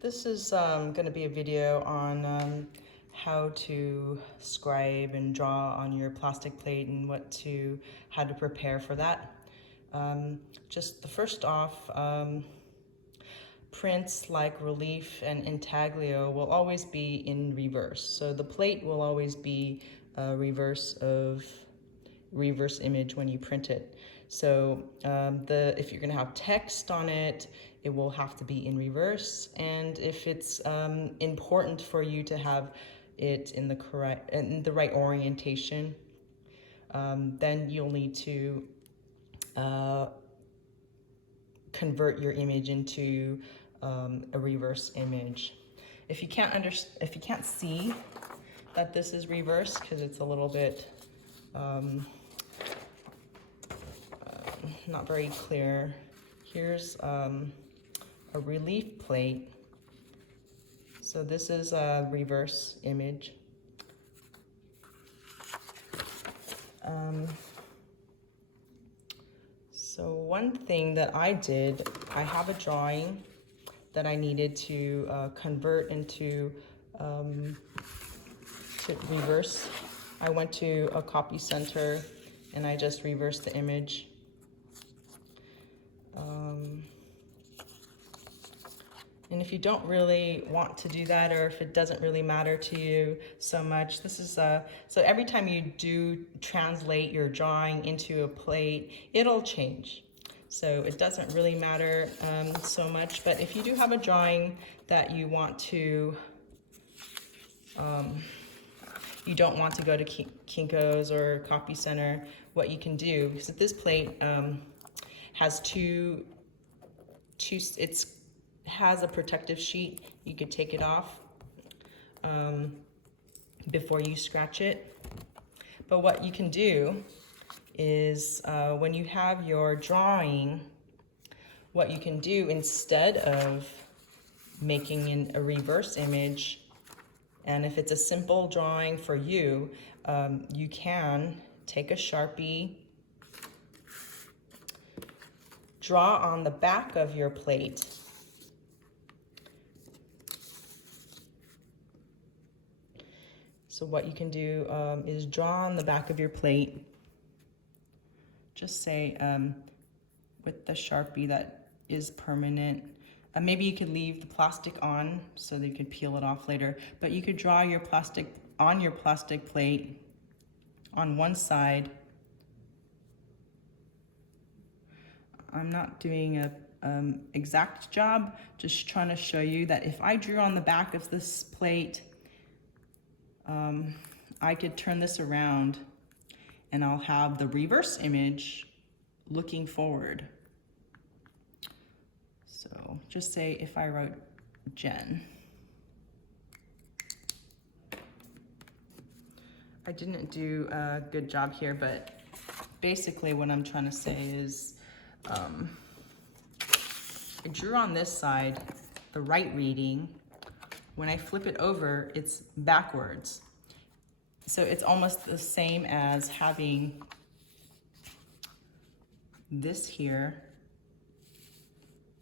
This is going to be a video on how to scribe and draw on your plastic plate and how to prepare for that. Just the first off, prints like Relief and Intaglio will always be in reverse. So the plate will always be a reverse image when you print it. So if you're going to have text on it, it will have to be in reverse. And if it's important for you to have it in the right orientation, then you'll need to convert your image into a reverse image. If you can't see that this is reverse because it's a little bit not very clear, here's a Relief plate. So this is a reverse image. So one thing that I did, I have a drawing that I needed to convert into to reverse. I went to a copy center and I just reversed the image. And if you don't really want to do that, or if it doesn't really matter to you so much, this is so every time you do translate your drawing into a plate, it'll change. So it doesn't really matter so much. But if you do have a drawing that you want to, you don't want to go to Kinko's or Copy Center, what you can do, because this plate has it has a protective sheet. You could take it off before you scratch it. But what you can do is when you have your drawing, what you can do instead of making a reverse image, and if it's a simple drawing for you, you can take a Sharpie, draw on the back of your plate. So what you can do is draw on the back of your plate. Just say with the Sharpie that is permanent. Maybe you could leave the plastic on so that you could peel it off later. But you could draw your plastic on your plastic plate on one side. I'm not doing a exact job, just trying to show you that if I drew on the back of this plate, I could turn this around and I'll have the reverse image looking forward. So just say if I wrote Jen. I didn't do a good job here, but basically what I'm trying to say is I drew on this side the right reading. When I flip it over, it's backwards. So it's almost the same as having this here,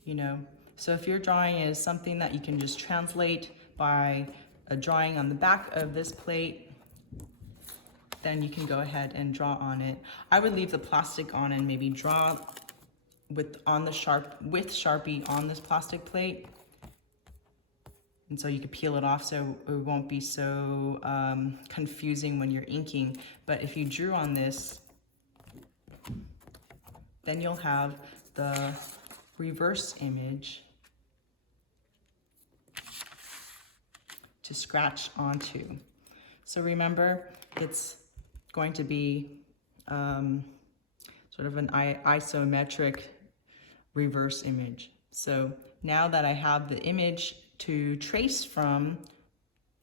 you know. So if your drawing is something that you can just translate by a drawing on the back of this plate, then you can go ahead and draw on it. I would leave the plastic on and maybe draw with Sharpie on this plastic plate. And so you could peel it off so it won't be so confusing when you're inking. But if you drew on this, then you'll have the reverse image to scratch onto. So remember, it's going to be sort of an isometric reverse image. So now that I have the image to trace from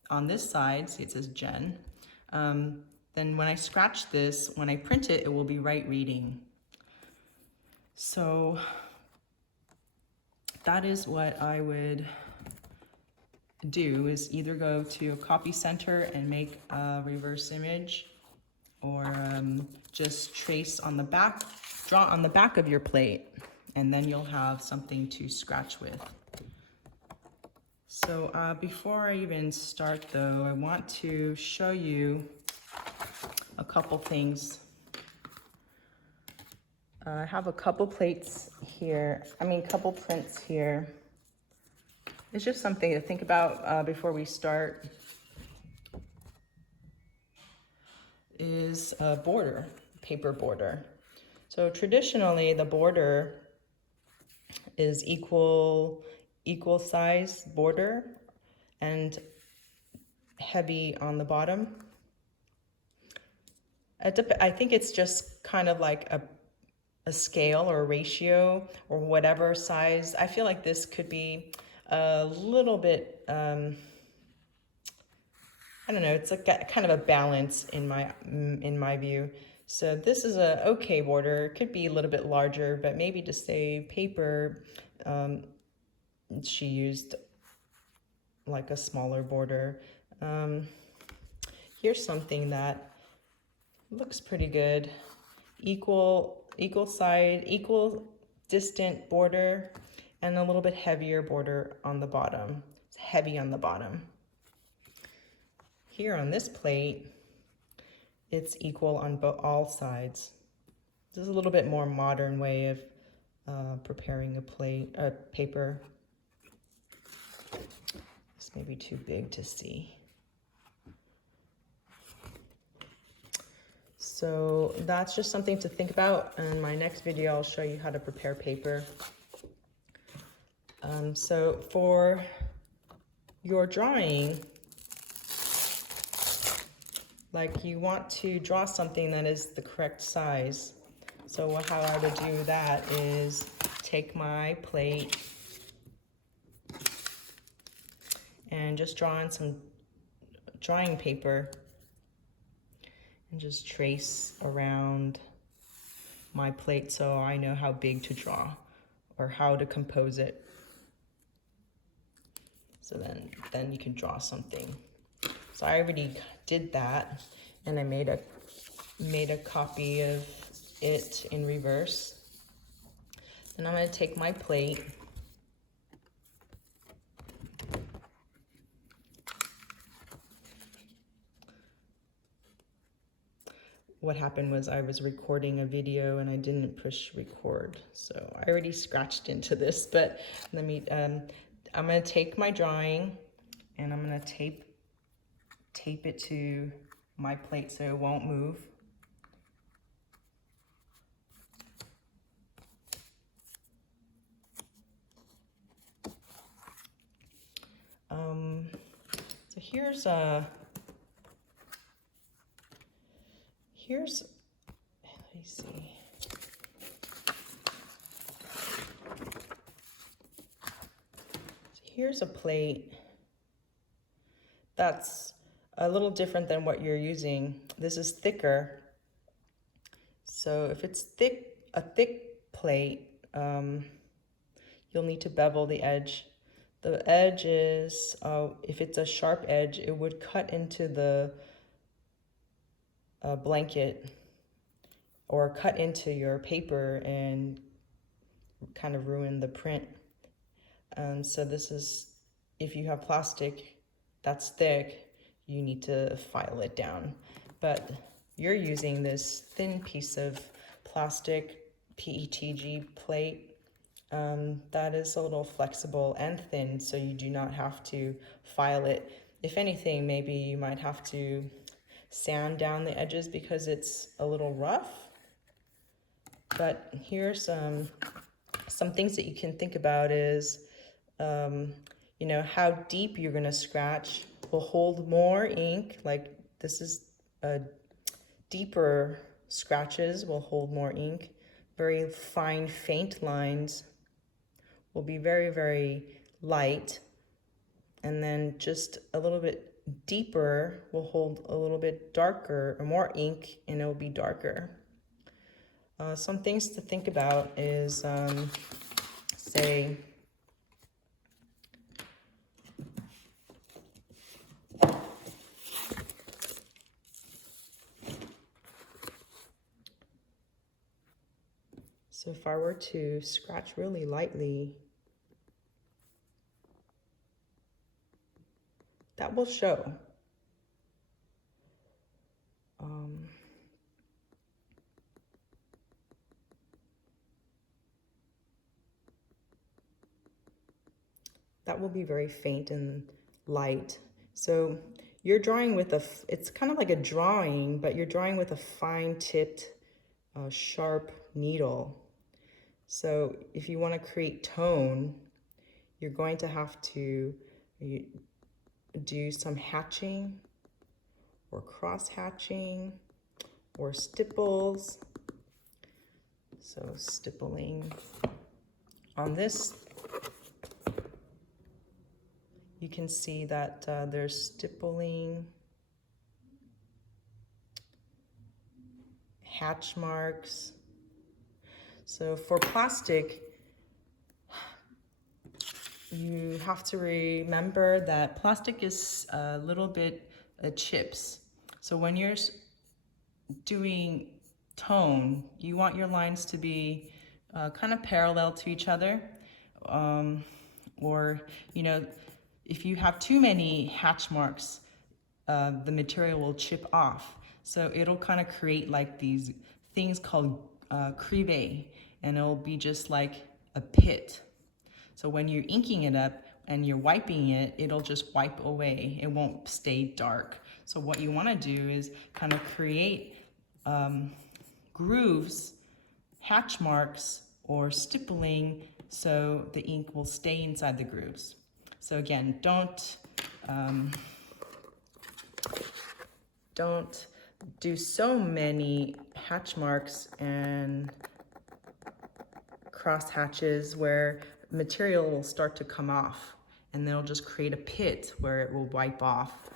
on this side, see it says Jen, then when I scratch this, when I print it, it will be right reading. So that is what I would do, is either go to a copy center and make a reverse image, or just trace on the back, draw on the back of your plate, and then you'll have something to scratch with. So before I even start though, I want to show you a couple things. I have a couple plates here, couple prints here. It's just something to think about before we start. Is a border, paper border. So traditionally the border is equal size border and heavy on the bottom. I think it's just kind of like a scale or a ratio or whatever size. I feel like this could be a little bit, I don't know, it's like kind of a balance in my view. So this is a okay border. It could be a little bit larger, but maybe to save paper, she used like a smaller border. Here's something that looks pretty good. Equal distant border and a little bit heavier border on the bottom. It's heavy on the bottom. Here on this plate, it's equal on all sides. This is a little bit more modern way of preparing a paper. This may be too big to see. So that's just something to think about. In my next video, I'll show you how to prepare paper. So for your drawing, like you want to draw something that is the correct size. So how I would do that is take my plate and just draw on some drawing paper and just trace around my plate so I know how big to draw or how to compose it. So then you can draw something. So I already did that, and I made a copy of it in reverse. And I'm going to take my plate what happened was I was recording a video and I didn't push record. So I already scratched into this, but let me, I'm gonna take my drawing and I'm gonna tape it to my plate so it won't move. So here's let me see. So here's a plate that's a little different than what you're using. This is thicker. So if it's a thick plate, you'll need to bevel the edge. The edge is, if it's a sharp edge, it would cut into the blanket or cut into your paper and kind of ruin the print. So this is, if you have plastic that's thick, you need to file it down. But you're using this thin piece of plastic PETG plate that is a little flexible and thin, so you do not have to file it. If anything, maybe you might have to sand down the edges because it's a little rough. But here's some things that you can think about is, you know, how deep you're gonna scratch will hold more ink. Like this is deeper scratches will hold more ink. Very fine, faint lines will be very, very light. And then just a little bit deeper will hold a little bit darker or more ink, and it will be darker. Some things to think about is, say, so if I were to scratch really lightly, that will show. That will be very faint and light. So you're drawing with it's kind of like a drawing, but you're drawing with a fine tipped, sharp needle. So if you want to create tone, you're going to have to do some hatching or cross hatching or stipples. So stippling on this, you can see that there's stippling, hatch marks. So for plastic, you have to remember that plastic is a little bit chips. So when you're doing tone, you want your lines to be kind of parallel to each other. Or, you know, if you have too many hatch marks, the material will chip off. So it'll kind of create like these things called cribe, and it'll be just like a pit. So when you're inking it up and you're wiping it, it'll just wipe away. It won't stay dark. So what you want to do is kind of create grooves, hatch marks, or stippling so the ink will stay inside the grooves. So again, don't do so many hatch marks and cross hatches where material will start to come off, and they'll just create a pit where it will wipe off.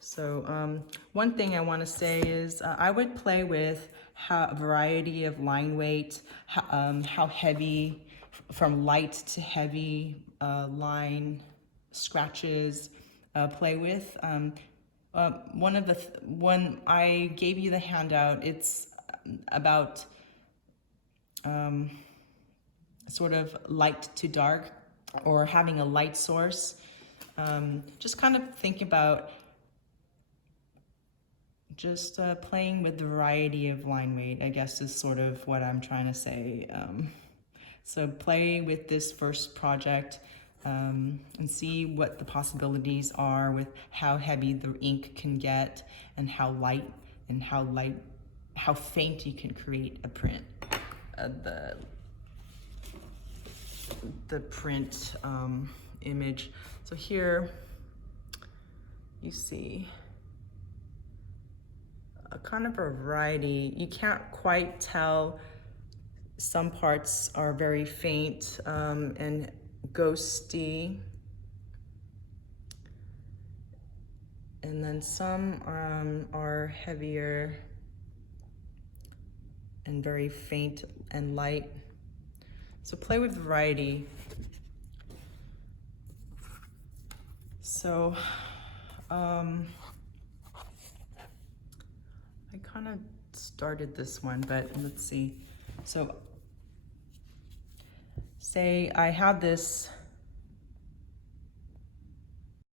So one thing I want to say is I would play with a variety of line weight, how heavy, from light to heavy line scratches, play with. When I gave you the handout, it's about sort of light to dark, or having a light source. Just kind of think about just playing with the variety of line weight, I guess, is sort of what I'm trying to say. So play with this first project and see what the possibilities are with how heavy the ink can get, and how light and how faint you can create a print. The print image. So here you see a kind of a variety. You can't quite tell. Some parts are very faint and ghosty, and then some are heavier and very faint and light. So play with variety. So I kind of started this one, but let's see. So say I have this